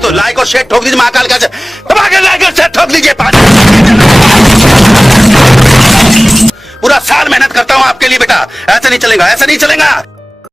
एक तो लाइक और शेयर ठोक दीजिए, महाकाल का दबा के लाइक और शेयर ठोक दीजिए। पूरा साल मेहनत करता हूँ आपके लिए बेटा, ऐसा नहीं चलेगा, ऐसा नहीं चलेगा।